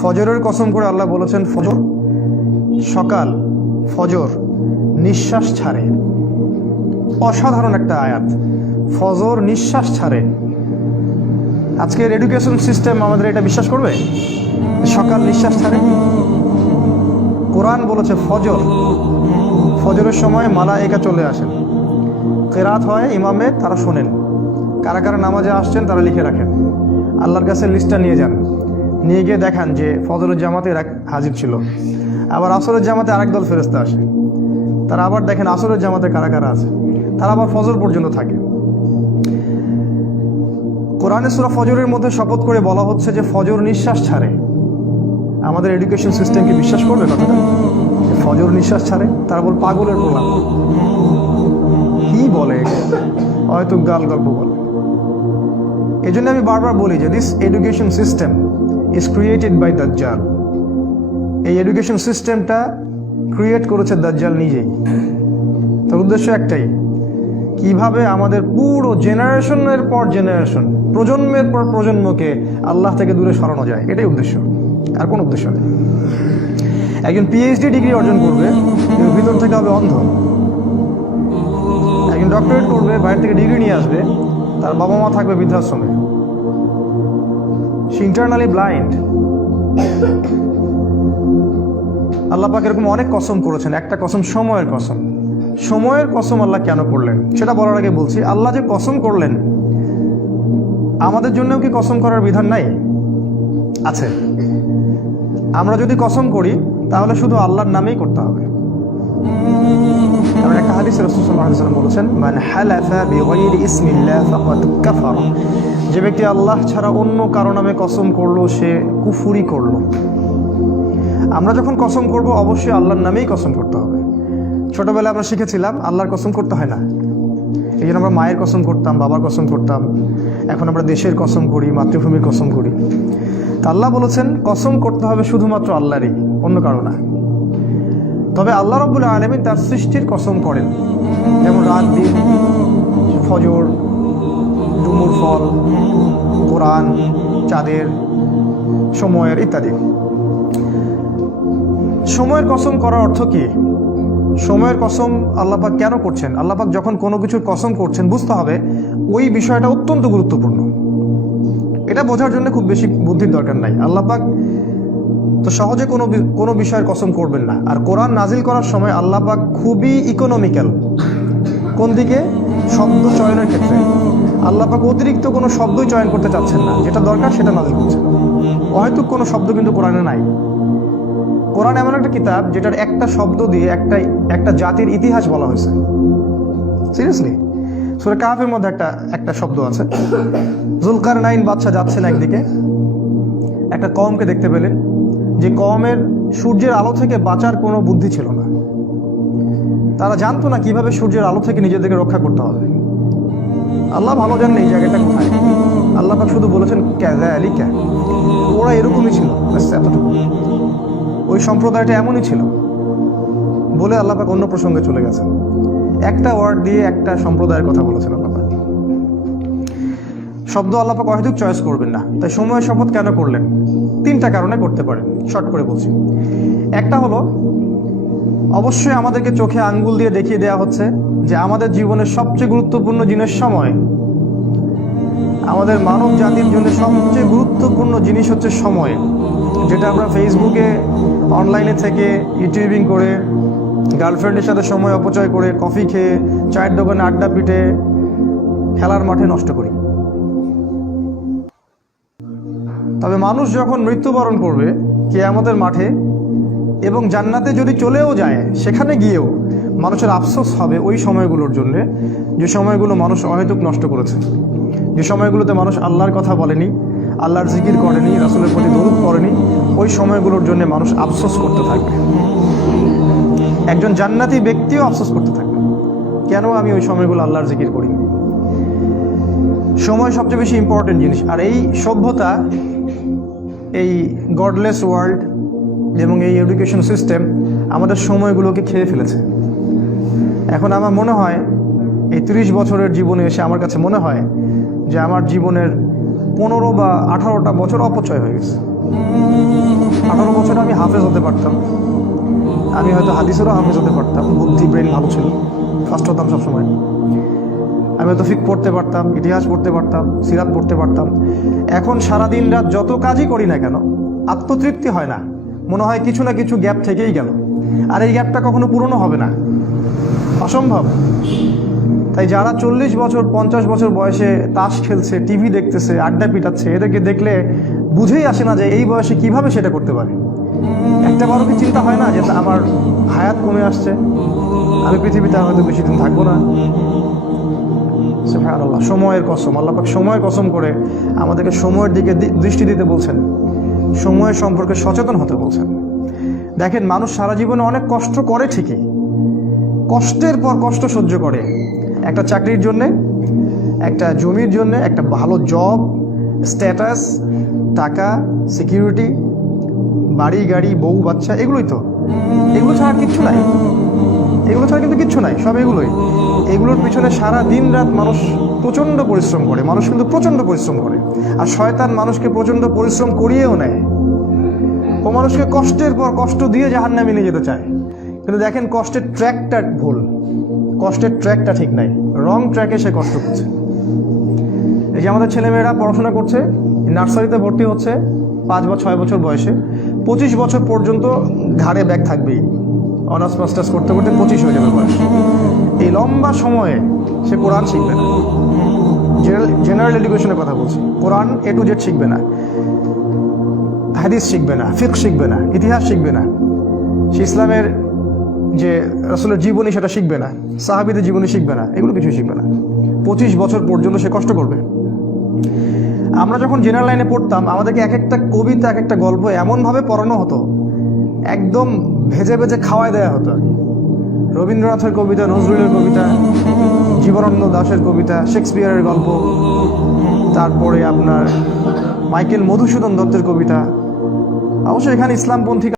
ফজরের কসম করে আল্লাহ বলেছেন, ফজর সকাল, ফজর নিঃশ্বাস ছাড়ে। অসাধারণ একটা আয়াত, ফজর নিঃশ্বাস ছাড়ে। আজকের এডুকেশন সিস্টেম আমাদের এটা বিশ্বাস করবে? সকাল নিঃশ্বাস ছাড়ে। কোরআন বলেছে ফজর, ফজরের সময় মালায়েকা চলে আসেন, কেরাত হয় ইমামে, তারা শোনেন, কারা কারা নামাজে আসছেন তারা লিখে রাখেন, আল্লাহর কাছে লিস্টটা নিয়ে যান, নিয়ে গিয়ে দেখান যে ফজরের জামাতে হাজির ছিল। আবার আসরের জামাতে আরেক দল ফেরেশতা আসে, তারা আবার দেখেন আসরের জামাতে কারা কারা আছে, তারা আবার ফজর পর্যন্ত থাকে। কোরআনে সূরা ফজরের মধ্যে শপথ করে বলা হচ্ছে যে ফজর নিঃশ্বাস ছাড়ে। আমাদের এডুকেশন সিস্টেমকে বিশ্বাস করবে কথাটা? ফজর নিঃশ্বাস ছাড়ে, তারা বল পাগলের প্রলাপ, কি বলে, হয়তো গাল গল্প বলে। এই জন্য আমি বারবার বলি যে this education system is created by দাজ্জাল। এই এডুকেশন সিস্টেমটা ক্রিয়েট করেছে দাজ্জাল নিজেই। তার উদ্দেশ্য একটাই, কিভাবে আমাদের পুরো জেনারেশনের পর জেনারেশন, প্রজন্মের পর প্রজন্মকে আল্লাহ থেকে দূরে সরানো যায়, এটাই উদ্দেশ্য, আর কোনো উদ্দেশ্য নেই। একজন পিএইচডি ডিগ্রি অর্জন করবে, কিন্তু ভিতর থেকে হবে অন্ধ। একজন ডক্টরেট করবে, বাইরে থেকে ডিগ্রি নিয়ে আসবে, তার বাবা মা থাকবে বৃদ্ধাশ্রমে। সে ইন্টারনালি ব্লাইন্ড। আল্লাহ পাক এরকম অনেক কসম করেছেন, একটা কসম সময়ের কসম। সময়ের কসম আল্লাহ কেন করলেন সেটা বলার আগে বলছি, আল্লাহ যে কসম করলেন, আমাদের জন্যও কি কসম করার বিধান নাই? আছে। আমরা যদি কসম করি তাহলে শুধু আল্লাহর নামেই করতে হবে। কারণ একটা হাদিসে রাসূল সাল্লাল্লাহু আলাইহি ওয়াসাল্লাম বলেছেন, মান হালাফা বিগাইরি ইসমিল্লাহ ফাকাদ কাফার। যে ব্যক্তি আল্লাহ ছাড়া অন্য কারো নামে কসম করলো, সে কুফরি করলো। আমরা যখন কসম করব অবশ্যই আল্লাহর নামেই কসম করতে হবে। ছোটবেলায় আমরা শিখেছিলাম আল্লাহর কসম করতে হয় না, এই জন্য আমরা মায়ের কসম করতাম, বাবার কসম করতাম। এখন আমরা দেশের কসম করি, মাতৃভূমির কসম করি। তা আল্লাহ বলেছেন কসম করতে হবে শুধুমাত্র আল্লাহরই, অন্য কারো না। তবে আল্লাহ রাব্বুল আলামিন তার সৃষ্টির কসম করেন, যেমন রাত দিন, ফজর, ডুমুর ফল, কোরআন, চাঁদের, সময়ের ইত্যাদি। সময়ের কসম করার অর্থ কি? সময়ের কসম আল্লাহ পাক কেন করছেন? আল্লাহ পাক যখন কোনো কিছুর কসম করছেন বুঝতে হবে ওই বিষয়টা অত্যন্ত গুরুত্বপূর্ণ। এটা বোঝার জন্য খুব বেশি বুদ্ধির দরকার নাই। আল্লাহ পাক তো সহজে কোনো বিষয়ের কসম করবেন না। আর কোরআন নাজিল করার সময় আল্লাহ পাক খুবই ইকোনমিক্যাল। কোন দিকে? শব্দ চয়নের ক্ষেত্রে আল্লাহ পাক অতিরিক্ত কোনো শব্দই চয়ন করতে চাচ্ছেন না, যেটা দরকার সেটা নাজিল করছেন। অহেতুক কোনো শব্দ কিন্তু কোরআনে নাই। কোরআন এমন একটা কিতাব যেটার একটা শব্দ দিয়ে একটা জাতির ইতিহাস বলা হয়েছে। সিরিয়াসলি, সূরা কাহফের মধ্যে একটা শব্দ আছে। যুলকারনাইন বাদশা যাচ্ছেন একদিকে, একটা কওমকে দেখতে পেলেন যে কওমের সূর্যের আলো থেকে বাঁচার কোনো বুদ্ধি ছিল না। তারা জানতো না কিভাবে সূর্যের আলো থেকে নিজেদেরকে রক্ষা করতে হবে। আল্লাহ ভালো জানেন এই জায়গাটা কোথায়। আল্লাহ পাক শুধু বলেছেন কাযালিকা, ওরা এরকমই ছিল, এতটুকু। ওই সম্প্রদায়টা এমনই ছিল বলে আল্লাহ পাক অন্য প্রসঙ্গে চলে গেছেন। একটা ওয়ার্ড দিয়ে একটা সম্প্রদায়ের কথা বলেছেন আল্লাহ পাক। শব্দ আল্লাহ পাক অহেতুক চয়েস করবেন না। তাই সময়ের শপথ কেন করলেন? 3টা কারণে করতে পারেন, শর্ট করে বলছি। একটা হলো, অবশ্যই আমাদেরকে চোখে আঙ্গুল দিয়ে দেখিয়ে দেওয়া হচ্ছে যে আমাদের জীবনের সবচেয়ে গুরুত্বপূর্ণ জিনিস সময়। আমাদের মানব জাতির জন্য সবচেয়ে গুরুত্বপূর্ণ জিনিস হচ্ছে সময়, যেটা আমরা ফেসবুকে, অনলাইনে থেকে, ইউটিউবিং করে, গার্লফ্রেন্ডের সাথে সময় অপচয় করে, কফি খেয়ে, চায়ের দোকানে আড্ডা পিটে, খেলার মাঠে নষ্ট করি। তবে মানুষ যখন মৃত্যুবরণ করবে কিয়ামতের মাঠে এবং জান্নাতে যদি চলেও যায়, সেখানে গিয়েও মানুষের আফসোস হবে ওই সময়গুলোর জন্য, যে সময়গুলো মানুষ অহেতুক নষ্ট করেছে, যে সময়গুলোতে মানুষ আল্লাহর কথা বলেনি, আল্লাহর জিকির করেনি, রাসূলের প্রতি দরুদ পড়েনি। ওই সময়গুলোর জন্য মানুষ আফসোস করতে থাকবে। একজন জান্নাতি ব্যক্তিও আফসোস করতে থাকবে, কেন আমি ওই সময়গুলো আল্লাহর জিকির করিনি। সময় সবচেয়ে বেশি ইম্পর্টেন্ট জিনিস। আর এই সভ্যতা, এই গডলেস ওয়ার্ল্ড এবং এই এডুকেশন সিস্টেম আমাদের সময়গুলোকে খেয়ে ফেলেছে। এখন আমার মনে হয় এই 30 বছরের জীবনে এসে আমার কাছে মনে হয় যে আমার জীবনের 15 বা 18টা বছর অপচয় হয়ে গেছে। হাফেজ হতে পারতাম, আমি হয়তো হাদিসেরও হাফেজ হতে পারতাম, বুদ্ধি ব্রেন ভালো ছিল, ফার্স্ট হতাম সবসময়। আমি হয়তো ফিক পড়তে পারতাম, ইতিহাস পড়তে পারতাম, সিরাত পড়তে পারতাম। এখন সারাদিন রাত যত কাজই করি না কেন আত্মতৃপ্তি হয় না, মনে হয় কিছু না কিছু গ্যাপ থেকেই গেল, আর এই গ্যাপটা কখনো পূরণও হবে না, অসম্ভব। তাই যারা 40 বছর 50 বছর বয়সে তাস খেলছে, টিভি দেখতেছে, আড্ডা পিটাচ্ছে, এদেরকে দেখলে বুঝেই আসে না যে এই বয়সে কিভাবে সেটা করতে পারে। একটা বারো কি চিন্তা হয় না যে আমার হায়াত কমে আসছে, আমি পৃথিবীতে হয়তো বেশি দিন থাকবো না। সুবহানাল্লাহ, সময়ের কসম, আল্লাহ পাক সময়ের কসম করে আমাদেরকে সময়ের দিকে দৃষ্টি দিতে বলছেন, সময়ের সম্পর্কে সচেতন হতে বলছেন। দেখেন, মানুষ সারা জীবনে অনেক কষ্ট করে ঠিকই, কষ্টের পর কষ্ট সহ্য করে, একটা চাকরির জন্যে, একটা জমির জন্যে, একটা ভালো জব, স্ট্যাটাস, টাকা, সিকিউরিটি, বাড়ি গাড়ি, বউ বাচ্চা, এগুলোই তো। এগুলো ছাড়া কিচ্ছু নাই, এগুলো ছাড়া কিন্তু কিচ্ছু নাই, সব এগুলোই। এগুলোর পিছনে সারা দিন রাত মানুষ প্রচণ্ড পরিশ্রম করে, মানুষ কিন্তু প্রচণ্ড পরিশ্রম করে। আর শয়তান মানুষকে প্রচণ্ড পরিশ্রম করিয়েও নেয়, ও মানুষকে কষ্টের পর কষ্ট দিয়ে জাহান্নামে নিয়ে যেতে চায়। কিন্তু দেখেন, কষ্টের ট্র্যাকটা ভুল, কষ্টের ট্র্যাকটা ঠিক নাই, রং ট্র্যাকে সে কষ্ট করছে। এই যে আমাদের ছেলেমেয়েরা পড়াশোনা করছে, নার্সারিতে ভর্তি হচ্ছে 5 বা 6 বছর বয়সে, 25 বছর পর্যন্ত ঘাড়ে ব্যাগ থাকবেই, অনার্স মাস্টার্স করতে করতে 25 হয়ে যাবে বয়স। এই লম্বা সময়ে সে কোরআন শিখবে না, জেনারেল এডুকেশনের কথা বলছি, কোরআন A to Z শিখবে না, হাদিস শিখবে না, ফিকহ শিখবে না, ইতিহাস শিখবে না, সে ইসলামের যে রাসূলের জীবনী সেটা শিখবে না, সাহাবীদের জীবনী শিখবে না, এগুলো কিছুই শিখবে না। 25 বছর পর্যন্ত সে কষ্ট করবে। আমরা যখন জেনারেল লাইনে পড়তাম, আমাদেরকে এক একটা কবিতা, এক একটা গল্প এমনভাবে পড়ানো হতো, একদম ভেজে ভেজে খাওয়াই দেওয়া হতো। রবীন্দ্রনাথের কবিতা, নজরুলের কবিতা, জীবনানন্দ দাশের কবিতা, শেক্সপিয়ারের গল্প, তারপরে আপনার মাইকেল মধুসূদন দত্তের কবিতা। অবশ্যই এখানে ইসলামপন্থী